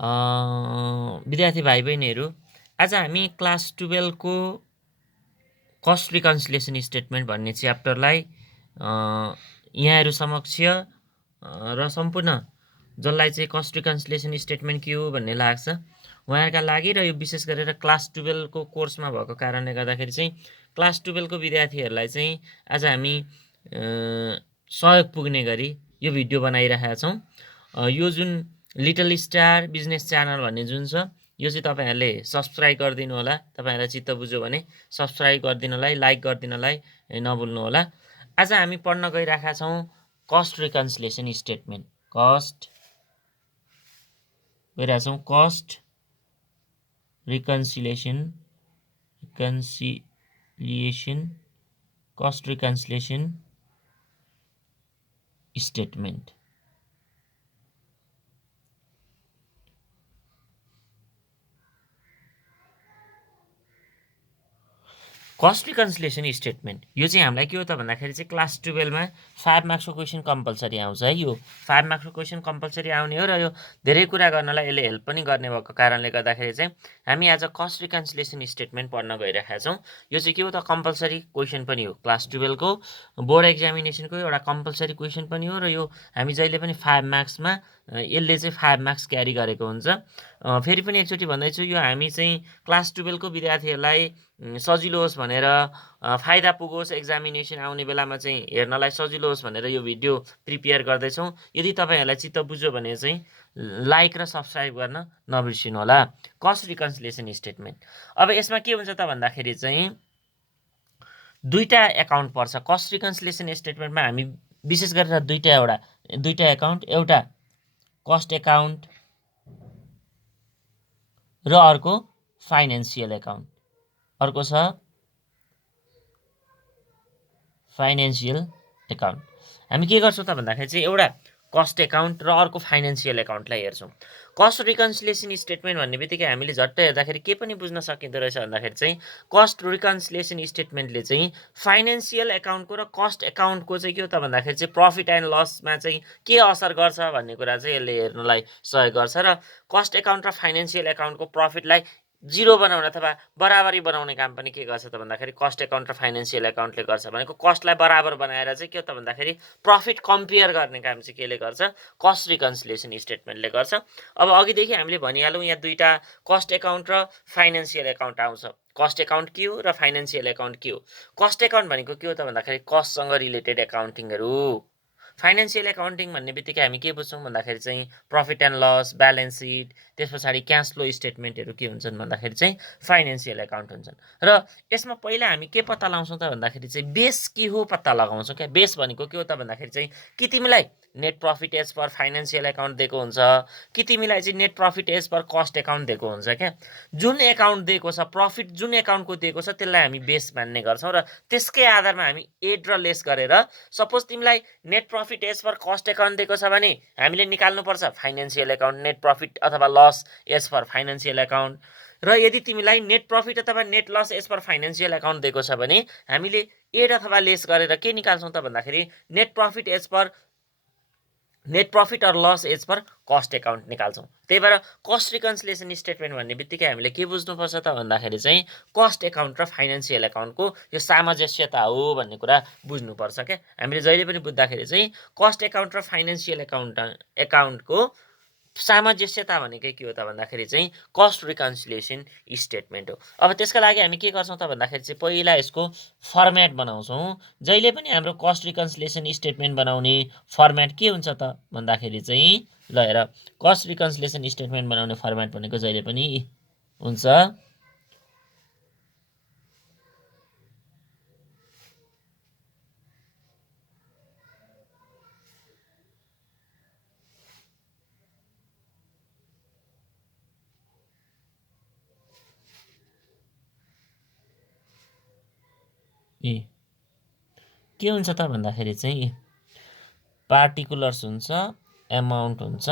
विद्यार्थी भाइ बहिनीहरू, आज हामी क्लास 12 को कस्ट रिकन्सिलिएसन स्टेटमेन्ट भन्ने च्याप्टरलाई यहाँहरू समक्ष र सम्पूर्ण जसलाई चाहिँ कस्ट रिकन्सिलिएसन स्टेटमेन्ट के हो भन्ने लाग्छ उहाँहरूका लागि र यो विशेष गरेर क्लास 12 को कोर्समा भएको कारणले गर्दाखेरि चाहिँ क्लास 12 को विद्यार्थीहरूलाई चाहिँ आज हामी सहयोग पुग्ने गरी यो भिडियो बनाइरहेका छौँ। यो जुन लिटल स्टार बिजनेस च्यानल भन्ने जुन छ यो चाहिँ तपाईहरुले सब्स्क्राइब गरिदिनु होला। तपाईहरुलाई चित्त बुझ्यो भने सब्स्क्राइब गरिदिनलाई, लाइक गरिदिनलाई नभुल्नु होला। आज हामी पढ्न गइरहेका छौँ cost reconciliation statement. Cost reconciliation statement. Cost reconciliation statement यो चाहिँ हामीलाई के हो त भन्दाखेरि चाहिँ क्लास 12 मा 5 मार्क्सको क्वेशन कम्पलसरी आउँछ है। यो 5 मार्क्सको क्वेशन कम्पलसरी आउने हो र यो धेरै कुरा गर्नलाई यसले हेल्प पनि गर्ने भएको कारणले गर्दाखेरि चाहिँ हामी आज कस्ट रिकन्सिलिएसन स्टेटमेन्ट पढ्न गइरहेका छौँ। यो चाहिँ के हो त कम्पलसरी क्वेशन पनि हो। क्लास 12 को बोर्ड एक्जामिनेसनको एउटा कम्पलसरी क्वेशन पनि हो र यो हामी जहिले पनि 5 मार्क्समा यसले चाहिँ 5 मार्क्स क्यारी गरेको हुन्छ। फेरि पनि एकचोटि भन्दैछु यो हामी चाहिँ क्लास 12 को विद्यार्थीहरूलाई सजिलो होस् भनेर फाइदा पुगोस् एक्जामिनेसन आउने बेलामा चाहिँ हेर्नलाई सजिलो होस् भनेर यो भिडियो प्रिपेयर गर्दैछौँ। यदि तपाईहरुलाई चित्त बुझ्यो भने चाहिँ लाइक र सब्स्क्राइब गर्न नबिर्सिनु होला। कस्ट रिकन्सिलिएसन स्टेटमेन्ट अब यसमा के हुन्छ त भन्दाखेरि चाहिँ दुईटा एकाउन्ट पर्छ। कस्ट रिकन्सिलिएसन स्टेटमेन्टमा हामी विशेष गरेर दुईटा एकाउन्ट, एउटा कस्ट एकाउन्ट र अर्को फाइनान्शियल एकाउन्ट, अर्को छ फाइनान्शियल एकाउन्ट। हामी के गर्छौँ त भन्दाखेरि चाहिँ एउटा कस्ट एकाउन्ट र अर्को फाइनान्शियल एकाउन्टलाई हेर्छौँ। कस्ट रिकन्सिलिएसन स्टेटमेन्ट भन्ने बित्तिकै हामीले झट्ट हेर्दाखेरि के पनि बुझ्न सकिँदो रहेछ भन्दाखेरि चाहिँ कस्ट रिकन्सिलिएसन स्टेटमेन्टले चाहिँ फाइनान्शियल एकाउन्टको र कस्ट एकाउन्टको चाहिँ के हो त भन्दाखेरि चाहिँ प्रफिट एन्ड लसमा चाहिँ के असर गर्छ भन्ने कुरा चाहिँ यसले हेर्नलाई सहयोग गर्छ र कस्ट एकाउन्ट र फाइनान्शियल एकाउन्टको प्रफिटलाई जिरो बनाउन अथवा बराबरी बनाउने काम पनि के गर्छ त भन्दाखेरि कस्ट एकाउन्ट र फाइनान्शियल एकाउन्टले गर्छ। भनेको कस्टलाई बराबर बनाएर चाहिँ के हो त भन्दाखेरि प्रफिट कम्पेयर गर्ने काम चाहिँ केले गर्छ कस्ट रिकन्सिलिएसन स्टेटमेन्टले गर्छ। अब अघिदेखि हामीले भनिहाल्यौँ यहाँ दुईटा कस्ट एकाउन्ट र फाइनान्शियल एकाउन्ट आउँछ। कस्ट एकाउन्ट के हो र फाइनान्शियल एकाउन्ट के हो? कस्ट एकाउन्ट भनेको के हो त भन्दाखेरि कस्टसँग रिलेटेड एकाउन्टिङहरू। फाइनान्शियल एकाउन्टिङ भन्ने बित्तिकै हामी के बुझ्छौँ भन्दाखेरि चाहिँ profit and loss, balance sheet, त्यस पछाडि क्यास फ्लो स्टेटमेन्टहरू के हुन्छन् भन्दाखेरि चाहिँ फाइनान्शियल एकाउन्ट हुन्छन्। र यसमा पहिला हामी के पत्ता लगाउँछौँ त भन्दाखेरि चाहिँ बेस के हो पत्ता लगाउँछौँ क्या। बेस भनेको के हो त भन्दाखेरि चाहिँ कि तिमीलाई net profit as per financial account दिएको हुन्छ कि तिमीलाई चाहिँ net profit as per cost account दिएको हुन्छ क्या। जुन एकाउन्ट दिएको छ, प्रफिट जुन एकाउन्टको दिएको छ त्यसलाई हामी बेस मान्ने गर्छौँ र त्यसकै आधारमा हामी एड र लेस गरेर सपोज तिमीलाई net profit as per cost account दिएको छ भने हामीले निकाल्नुपर्छ फाइनान्शियल एकाउन्ट नेट प्रफिट अथवा loss as per financial account. र यदि तिमीलाई नेट प्रफिट अथवा net loss as per financial account दिएको छ भने हामीले एड अथवा लेस गरेर के निकाल्छौँ त भन्दाखेरि net profit or loss as per cost account निकाल्छौँ। त्यही भएर कस्ट रिकन्सिलिएसन स्टेटमेन्ट भन्ने बित्तिकै हामीले के बुझ्नुपर्छ त भन्दाखेरि चाहिँ कस्ट एकाउन्ट र फाइनान्शियल एकाउन्टको यो सामञ्जस्यता हो भन्ने कुरा बुझ्नुपर्छ क्या। हामीले जहिले पनि बुझ्दाखेरि चाहिँ कस्ट एकाउन्ट र फाइनान्शियल एकाउन्टको सामञ्जस्यता भनेकै के हो त भन्दाखेरि चाहिँ कस्ट रिकन्सिलिएसन स्टेटमेन्ट हो। अब त्यसका लागि हामी के गर्छौँ त भन्दाखेरि चाहिँ पहिला यसको फर्मेट बनाउँछौँ। जहिले पनि हाम्रो कस्ट रिकन्सिलिएसन स्टेटमेन्ट बनाउने फर्मेट के हुन्छ त भन्दाखेरि चाहिँ ल हेर, कस्ट रिकन्सिलिएसन स्टेटमेन्ट बनाउने फर्मेट भनेको जहिले पनि हुन्छ के हुन्छ त भन्दाखेरि चाहिँ पार्टिकुलर्स हुन्छ, एमाउन्ट हुन्छ।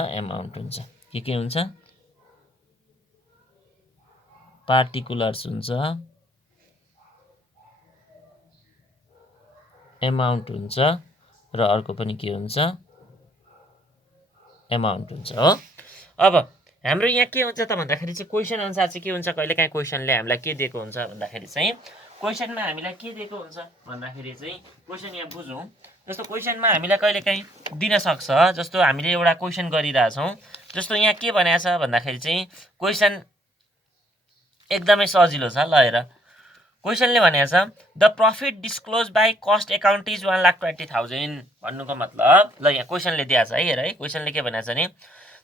के हुन्छ? पार्टिकुलर्स हुन्छ, एमाउन्ट हुन्छ र अर्को पनि के हुन्छ? एमाउन्ट हुन्छ हो। अब हाम्रो यहाँ के हुन्छ त भन्दाखेरि चाहिँ क्वेसन अनुसार चाहिँ के हुन्छ, कहिलेकाहीँ क्वेसनले हामीलाई के दिएको हुन्छ भन्दाखेरि चाहिँ क्वेसनमा हामीलाई के दिएको हुन्छ भन्दाखेरि चाहिँ क्वेसन यहाँ बुझौँ। जस्तो क्वेसनमा हामीलाई कहिलेकाहीँ दिन सक्छ, जस्तो हामीले एउटा क्वेसन गरिरहेछौँ, जस्तो यहाँ के भनेको छ भन्दाखेरि चाहिँ क्वेसन एकदमै सजिलो छ। ल हेर, क्वेसनले भनेको छ the profit disclose by cost account is 1,20,000 भन्नुको मतलब, ल यहाँ क्वेसनले दिएको छ है, हेर है क्वेसनले के भनेको छ भने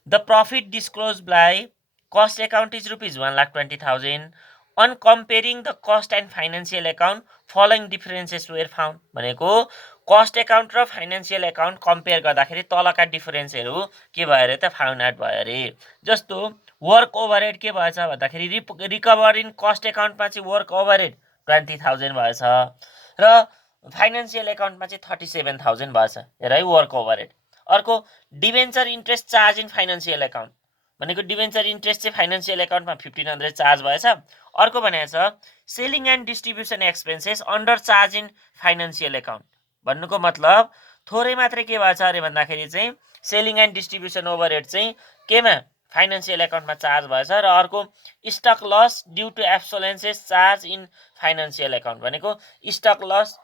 the profit disclose by cost account is rupees 1,20,000 on comparing the cost and financial account following differences were found भनेको कस्ट एकाउन्ट र फाइनेन्सियल एकाउन्ट कम्पेयर गर्दाखेरि तलका डिफरेन्सहरू के भयो अरे त फाउन्ड आउट भयो अरे। जस्तो वर्क ओभरहेड के भएछ भन्दाखेरि रिकभर इन कस्ट एकाउन्टमा चाहिँ वर्क ओभरहेड 20,000 भएछ र फाइनेन्सियल एकाउन्टमा चाहिँ 37,000 भएछ। हेर है वर्क ओभरहेड। अर्को debenture interest charge in financial account भनेको डिभेन्चर इन्ट्रेस्ट चाहिँ फाइनेन्सियल एकाउन्टमा 1,500 चार्ज भएछ। अर्को भनेको छ selling and distribution expenses under charge in financial account भन्नुको मतलब थोरै मात्रै के भएछ अरे भन्दाखेरि चाहिँ सेलिङ एन्ड डिस्ट्रिब्युसन ओभरहेड चाहिँ केमा फाइनेन्सियल एकाउन्टमा चार्ज भएछ। र अर्को stock loss due to obsolescence charge in financial account भनेको स्टक लस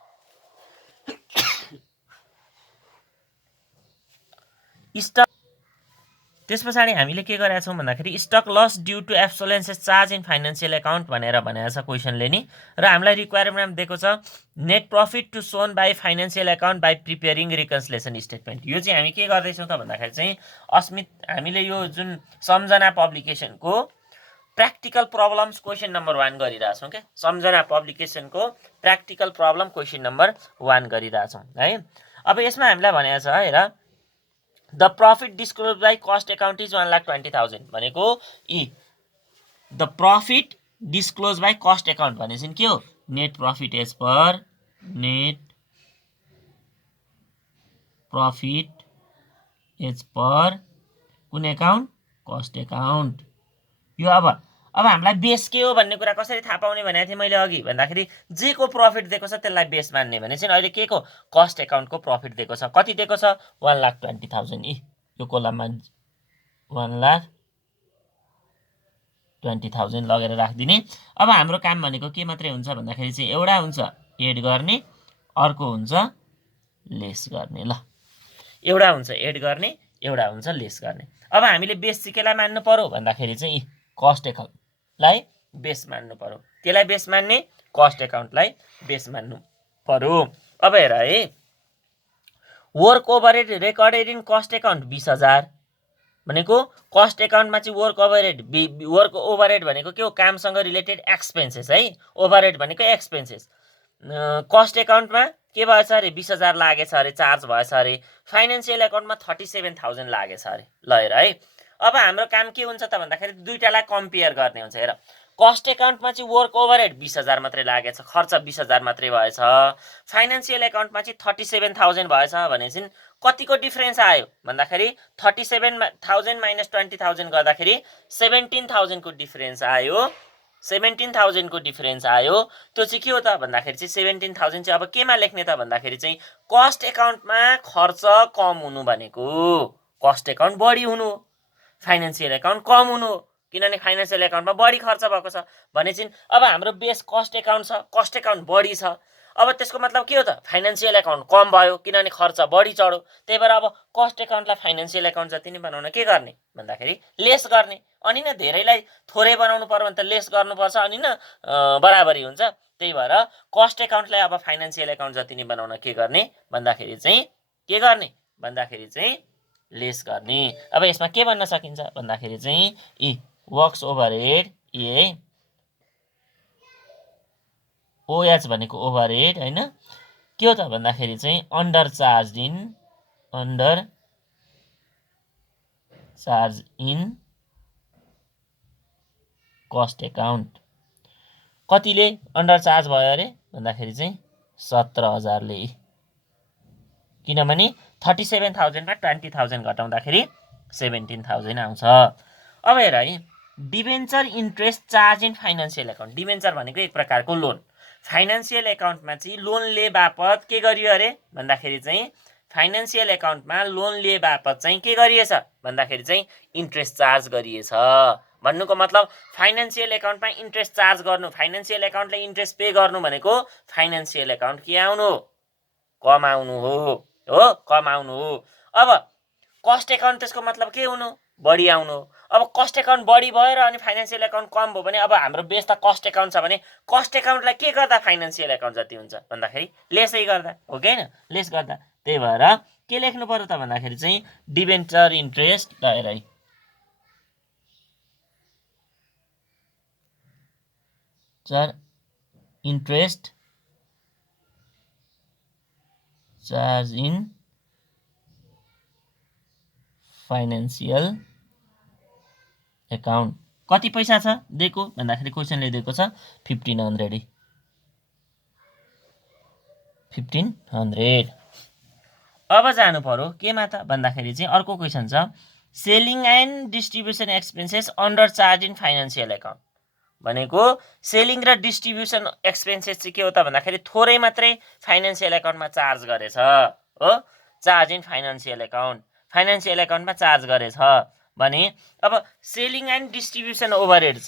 त्यस पछाडि हामीले के गरेका छौँ भन्दाखेरि stock loss due to obsolescence charge in financial account भनेर भनेको छ क्वेसनले नि। र हामीलाई रिक्वायरमेन्ट दिएको छ net profit to shown by financial account by preparing reconciliation statement. यो चाहिँ हामी के गर्दैछौँ त भन्दाखेरि चाहिँ अस्मित हामीले यो जुन सम्झना पब्लिकेसनको प्र्याक्टिकल प्रब्लम्स क्वेसन नम्बर 1 गरिरहेछौँ क्या। सम्झना पब्लिकेसनको प्र्याक्टिकल प्रब्लम क्वेसन नम्बर 1 गरिरहेछौँ है। अब यसमा हामीलाई भनेको छ हेर the profit disclose by cost account is 1,20,000 भनेको the profit disclose by cost account भनेपछि के हो net profit as per net profit as per कुन एकाउन्ट कस्ट एकाउन्ट। यो अब हामीलाई बेस के हो भन्ने कुरा कसरी थाहा पाउने भनेको थिएँ मैले अघि भन्दाखेरि जे को प्रफिट दिएको छ त्यसलाई बेस मान्ने भने चाहिँ अहिले के को कस्ट एकाउन्टको प्रफिट दिएको छ। कति दिएको छ 1,20,000। यो कोलममा 1,20,000 लगेर राखिदिने। अब हाम्रो काम भनेको के मात्रै हुन्छ भन्दाखेरि चाहिँ एउटा हुन्छ एड गर्ने, अर्को हुन्छ लेस गर्ने। ल एउटा हुन्छ एड गर्ने, एउटा हुन्छ लेस गर्ने। अब हामीले बेस चाहिँ केलाई मान्नु पर्यो भन्दाखेरि चाहिँ कस्ट एकाउन्टलाई बेस मान्नु पर्यो। त्यसलाई बेस मान्ने कस्ट एकाउन्टलाई बेस मान्नु पर्यो। अब हेर है work overhead recorded in cost account 20,000 भनेको कस्ट एकाउन्टमा चाहिँ वर्क ओभरहेड भनेको के हो कामसँग रिलेटेड एक्सपेन्सेस है। ओभरहेड भनेको एक्सपेन्सेस। कस्ट एकाउन्टमा के भएछ अरे 20,000 लागेछ अरे चार्ज भएछ अरे। फाइनेन्सियल एकाउन्टमा 37,000 लागेछ अरे। ल हेर है अब हाम्रो काम के हुन्छ त भन्दाखेरि दुईटालाई कम्पेयर गर्ने हुन्छ। हेर कस्ट एकाउन्टमा चाहिँ वर्क ओभरहेड 20,000 मात्रै लागेछ, खर्च 20,000 मात्रै भएछ। फाइनेन्सियल एकाउन्टमा चाहिँ 37,000 भएछ भने चाहिँ कतिको डिफरेन्स आयो भन्दाखेरि 37,000 माइनस 20,000 गर्दाखेरि 17,000 को डिफरेन्स आयो। 17,000 को डिफरेन्स आयो। त्यो चाहिँ के हो त भन्दाखेरि चाहिँ 17,000 चाहिँ अब केमा लेख्ने त भन्दाखेरि चाहिँ कस्ट एकाउन्टमा खर्च कम हुनु भनेको कस्ट एकाउन्ट बढी हुनु, फाइनेन्सियल एकाउन्ट कम हुनु किनभने फाइनेन्सियल एकाउन्टमा बढी खर्च भएको छ भने चाहिँ अब हाम्रो बेस कस्ट एकाउन्ट छ, कस्ट एकाउन्ट बढी छ। अब त्यसको मतलब के हो त फाइनेन्सियल एकाउन्ट कम भयो किनभने खर्च बढी चढ्यो। त्यही भएर अब कस्ट एकाउन्टलाई फाइनेन्सियल एकाउन्ट जति नै बनाउन के गर्ने भन्दाखेरि लेस गर्ने। अनि न धेरैलाई थोरै बनाउनु पर्यो भने त लेस गर्नुपर्छ, अनि न बराबरी हुन्छ। त्यही भएर कस्ट एकाउन्टलाई अब फाइनेन्सियल एकाउन्ट जति नै बनाउन के गर्ने भन्दाखेरि चाहिँ के गर्ने भन्दाखेरि चाहिँ लेस गर्ने। अब यसमा के भन्न सकिन्छ भन्दाखेरि चाहिँ वर्क्स ओभरहेड ओएच भनेको ओभरहेड हैन के हो त भन्दाखेरि चाहिँ under charge in cost account कतिले अन्डर चार्ज भयो अरे भन्दाखेरि चाहिँ 17,000 ले। किनभने 37,000 मा 20,000 घटाउँदाखेरि 17,000 आउँछ। अब हेर है debenture interest charge in financial account. Debenture भनेको एक प्रकारको लोन। फाइनेन्सियल एकाउन्टमा चाहिँ लोन ले बापत के गरियो अरे भन्दाखेरि चाहिँ फाइनेन्सियल एकाउन्टमा लोन लिए बापत चाहिँ के गरिएछ भन्दाखेरि चाहिँ इन्ट्रेस्ट चार्ज गरिएछ। भन्नुको मतलब फाइनेन्सियल एकाउन्टमा इन्ट्रेस्ट चार्ज गर्नु, फाइनेन्सियल एकाउन्टले इन्ट्रेस्ट पे गर्नु भनेको फाइनेन्सियल एकाउन्ट के आउनु हो? कमाउनु हो, कमाउनु हो। अब कस्ट एकाउन्ट त्यसको मतलब के हुनु? बढी आउनु हो। अब कस्ट एकाउन्ट बढी भयो र अनि फाइनेन्सियल एकाउन्ट कम भयो भने अब हाम्रो बेस त कस्ट एकाउन्ट छ भने कस्ट एकाउन्टलाई के गर्दा फाइनेन्सियल एकाउन्ट जति हुन्छ भन्दाखेरि लेसै गर्दा हो कि हैन? लेस गर्दा। त्यही भएर के लेख्नु पर्यो त भन्दाखेरि चाहिँ डिबेन्चर इन्ट्रेस्ट है interest charge in financial account कति पैसा छ दिएको भन्दाखेरि क्वेसनले दिएको छ 1500 1500। अब जानु पर्यो केमा त भन्दाखेरि चाहिँ अर्को क्वेसन छ selling and distribution expenses under charge in financial account भनेको सेलिङ र डिस्ट्रिब्युसन एक्सपेन्सेस चाहिँ के हो त भन्दाखेरि थोरै मात्रै फाइनेन्सियल एकाउन्टमा चार्ज गरेछ हो। चार्ज इन फाइनेन्सियल एकाउन्टमा चार्ज गरेछ भने अब सेलिङ एन्ड डिस्ट्रिब्युसन ओभरहेड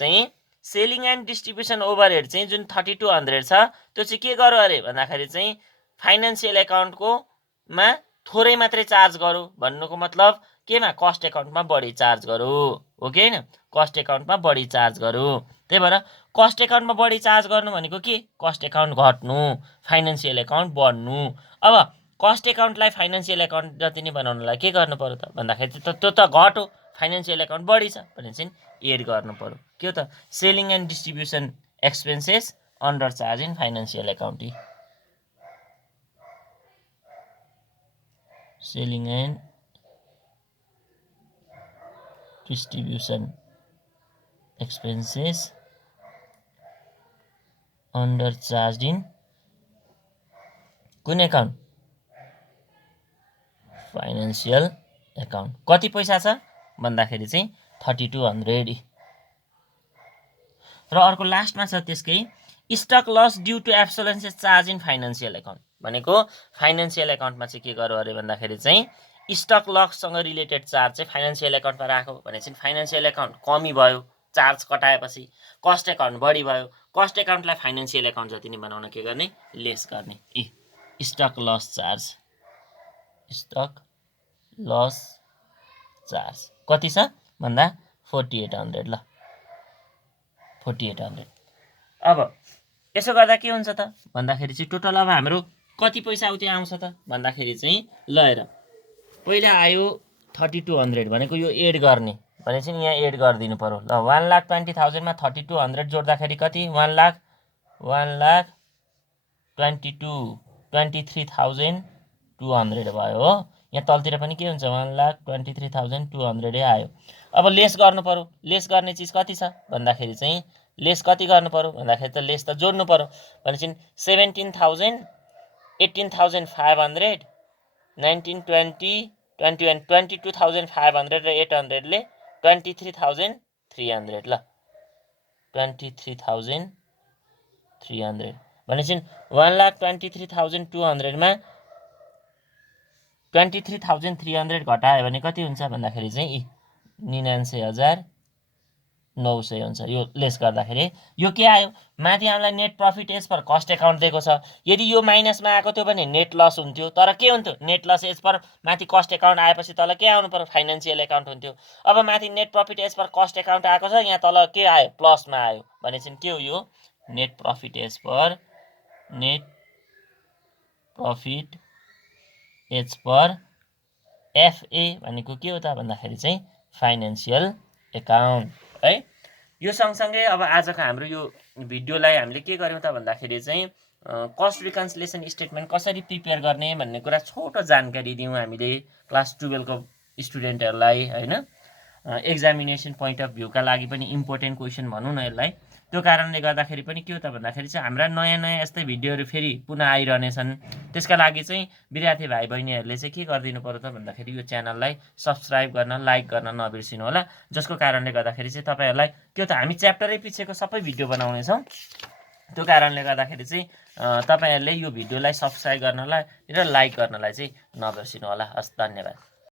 चाहिँ जुन 3200 छ त्यो चाहिँ के गर्यो अरे भन्दाखेरि चाहिँ फाइनेन्सियल एकाउन्टकोमा थोरै मात्रै चार्ज गरौँ भन्नुको मतलब केमा? कस्ट एकाउन्टमा बढी चार्ज गरौँ हो कि हैन? कस्ट एकाउन्टमा बढी चार्ज गरौँ। त्यही भएर कस्ट एकाउन्टमा बढी चार्ज गर्नु भनेको के? कस्ट एकाउन्ट घट्नु, फाइनेन्सियल एकाउन्ट बढ्नु। अब कस्ट एकाउन्टलाई फाइनेन्सियल एकाउन्ट जति नै बनाउनलाई के गर्नु पर्यो त भन्दाखेरि त्यो त घट्यो, फाइनेन्सियल एकाउन्ट बढी छ भने चाहिँ एड गर्नु पर्यो। के हो त? Selling and distribution expenses under charge in financial account. Selling and distribution expenses under charge in कुन एकाउन्ट? Financial account. कति पैसा छ भन्दाखेरि चाहिँ 3200। र अर्को लास्टमा छ त्यसकै stock loss due to obsolescence charge in financial account भनेको फाइनेन्सियल एकाउन्टमा चाहिँ के गर्यो अरे भन्दाखेरि चाहिँ स्टक लससँग रिलेटेड चार्ज चाहिँ फाइनेन्सियल एकाउन्टमा राख्यो भने चाहिँ फाइनेन्सियल एकाउन्ट कमी भयो, चार्ज कटाएपछि कस्ट एकाउन्ट बढी भयो। कस्ट एकाउन्टलाई फाइनेन्सियल एकाउन्ट जति नै बनाउन के गर्ने? लेस गर्ने। स्टक लस चार्ज कति छ भन्दा 4800 ल 4800। अब यसो गर्दा के हुन्छ त भन्दाखेरि चाहिँ टोटल अब हाम्रो कति पैसा उति आउँछ त भन्दाखेरि चाहिँ ल हेर पहिला आयो 3200 भनेको यो एड गर्ने भने चाहिँ यहाँ एड गरिदिनु पर्यो। ल 1,20,000 मा 3200 जोड्दाखेरि कति? 1,23,200 भयो हो। यहाँ तलतिर पनि के हुन्छ? 1,23,200 आयो। अब लेस गर्नु पर्यो। लेस गर्ने चिज कति छ भन्दाखेरि चाहिँ लेस कति गर्नु पर्यो भन्दाखेरि त लेस त जोड्नु पर्यो भने चाहिँ 17,000 18,500 19 20 21 22,500 र 800 ले 23,300 ल 23,300 भने चाहिँ 1,23,200 मा 23,300 घटायो भने कति हुन्छ भन्दाखेरि चाहिँ 99,900 हुन्छ। यो लेस गर्दाखेरि यो के आयो? माथि हामीलाई net profit as per cost account दिएको छ। यदि यो माइनसमा आएको थियो भने नेट लस हुन्थ्यो। तर के हुन्थ्यो? नेट लस एज पर माथि कस्ट एकाउन्ट आएपछि तल के आउनु पर्यो? फाइनेन्सियल एकाउन्ट हुन्थ्यो। अब माथि net profit as per cost account आएको छ, यहाँ तल के आयो? प्लसमा आयो भने चाहिँ के हो? यो net profit as per FA भनेको के हो त भन्दाखेरि चाहिँ फाइनेन्सियल एकाउन्ट है। यो सँगसँगै अब आजको हाम्रो यो भिडियोलाई हामीले के गर्यौँ त भन्दाखेरि चाहिँ कस्ट रिकन्सिलिएसन स्टेटमेन्ट कसरी प्रिपेयर गर्ने भन्ने कुरा छोटो जानकारी दियौँ हामीले क्लास 12 को स्टुडेन्टहरूलाई हैन। एक्जामिनेसन पोइन्ट अफ भ्यूका लागि पनि इम्पोर्टेन्ट क्वेसन भनौँ न यसलाई। त्यो कारणले गर्दाखेरि पनि के हो त भन्दाखेरि चाहिँ हाम्रा नयाँ नयाँ यस्तै भिडियोहरू फेरि पुनः आइरहनेछन्। त्यसका लागि चाहिँ विद्यार्थी भाइ बहिनीहरूले चाहिँ के गरिदिनु पर्यो त भन्दाखेरि यो च्यानललाई सब्सक्राइब गर्न, लाइक गर्न नबिर्सिनु होला। जसको कारणले गर्दाखेरि चाहिँ तपाईँहरूलाई के हो त हामी च्याप्टरै पछिको सबै भिडियो बनाउनेछौँ। त्यो कारणले गर्दाखेरि चाहिँ तपाईँहरूले यो भिडियोलाई सब्सक्राइब गर्नलाई र लाइक गर्नलाई चाहिँ नबिर्सिनु होला। हस्, धन्यवाद।